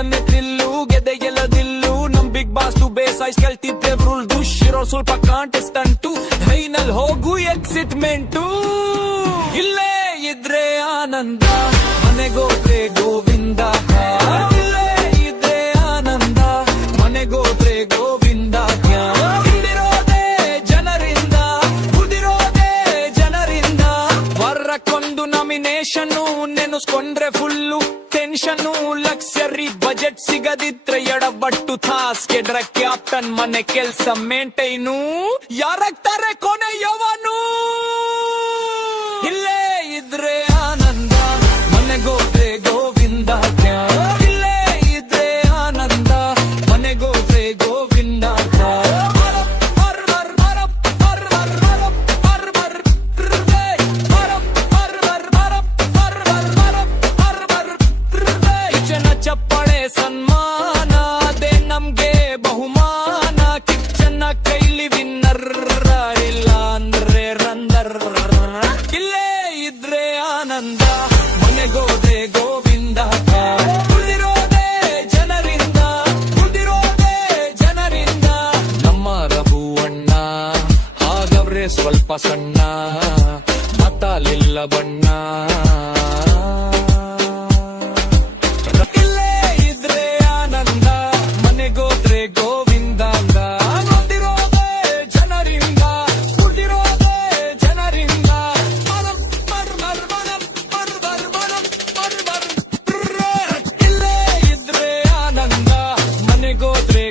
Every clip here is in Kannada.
ಸನ್ನೆ ಥ್ರಿಲ್ಲು ಗೆದೆ ಗೆಲ್ಲದಿಲ್ಲು ನಮ್ ಬಿಗ್ ಬಾಸ್ ಬೇಸಾಯ್ಸ್ ಕೇಳ್ತಿದ್ದೆ ರೂಲ್ ದುಶ್ ಇರೋ ಸ್ವಲ್ಪ ಕಾಂಟೆಸ್ಟಂಟು ಫೈನಲ್ ಹೋಗು ಎಕ್ಸಿಟ್ಮೆಂಟು ಇಲ್ಲೇ ಇದ್ರೆ ಆನಂದ ಮನೆಗೋದ್ರೆ ಗೋವಿಂದ ಇಲ್ಲೇ ಇದ್ರೆ ಆನಂದ ಮನೆಗೋದ್ರೆ ಗೋವಿಂದ ಹಿಂದಿರೋದೇ ಜನರಿಂದ ಉದಿರೋದೇ ಜನರಿಂದ ವರ್ರಕ್ಕೊಂದು ನಾಮಿನೇಷನ್ನು ನೆನೆಸ್ಕೊಂಡ್ರೆ ಫುಲ್ಲು ಟೆನ್ಷನ್ನು ಲಕ್ಸರಿ ಬಜೆಟ್ ಸಿಗದಿದ್ರೆ ಎಡಬಟ್ಟು ತಾಸ್ಗೆ ಡ್ರ ಕ್ಯಾಪ್ಟನ್ ಮನೆ ಕೆಲ್ಸ ಮೇಂಟೈನು ಯಾರಾಗ್ತಾರೆ ಕೊನೆಯವನು ಇಲ್ಲೇ ಇದ್ರೆ ಆನಂದ ಮನೆಗೋದ್ರೆ ಗೋವಿಂದ ಇಲ್ಲೇ ಇದ್ರೆ ಆನಂದ ಮನೆಗೋದ್ರೆ ಗೋವಿಂದ ಚಪ್ಪಾಳೆ ಸನ್ಮಾನ ಅದೇ ನಮ್ಗೆ ಬಹುಮಾನ ಕಿಚ್ಚನ್ನ ಕೈಲಿ ವಿನ್ನರ್ ಇಲ್ಲ ಅಂದ್ರೆ ರಂದರ್ ಇಲ್ಲೇ ಇದ್ರೆ ಆನಂದ ಮನೆಗೋದೆ ಗೋವಿಂದ ಉಳಿರೋದೇ ಜನರಿಂದ ಉಳಿರೋದೇ ಜನರಿಂದ ನಮ್ಮ ರಘು ಅಣ್ಣ ಹಾಗವ್ರೆ ಸ್ವಲ್ಪ ಸಣ್ಣ ಮತಾಲಿಲ್ಲ ಬಣ್ಣ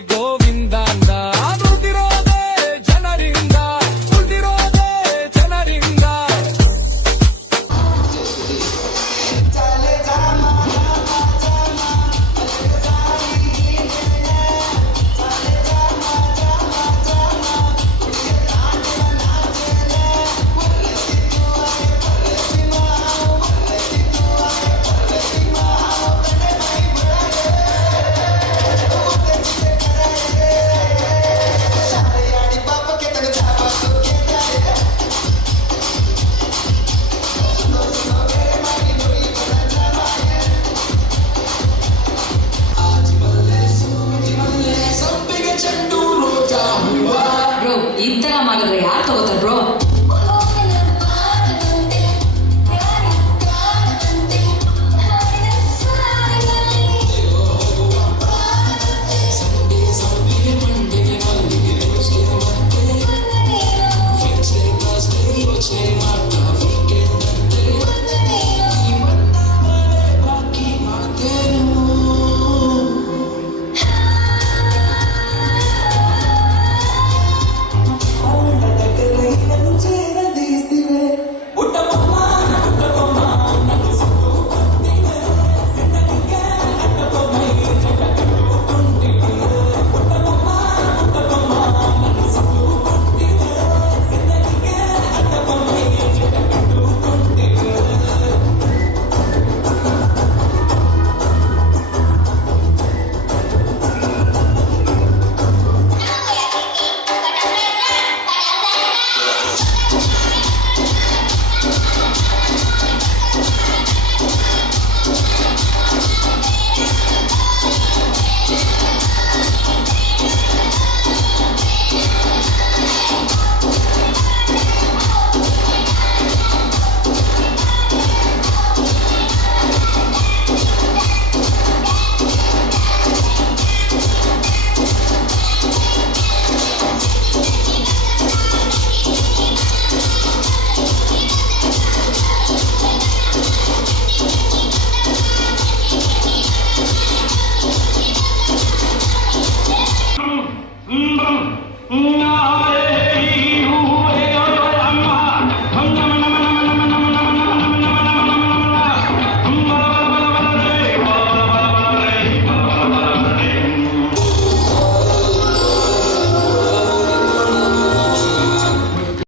go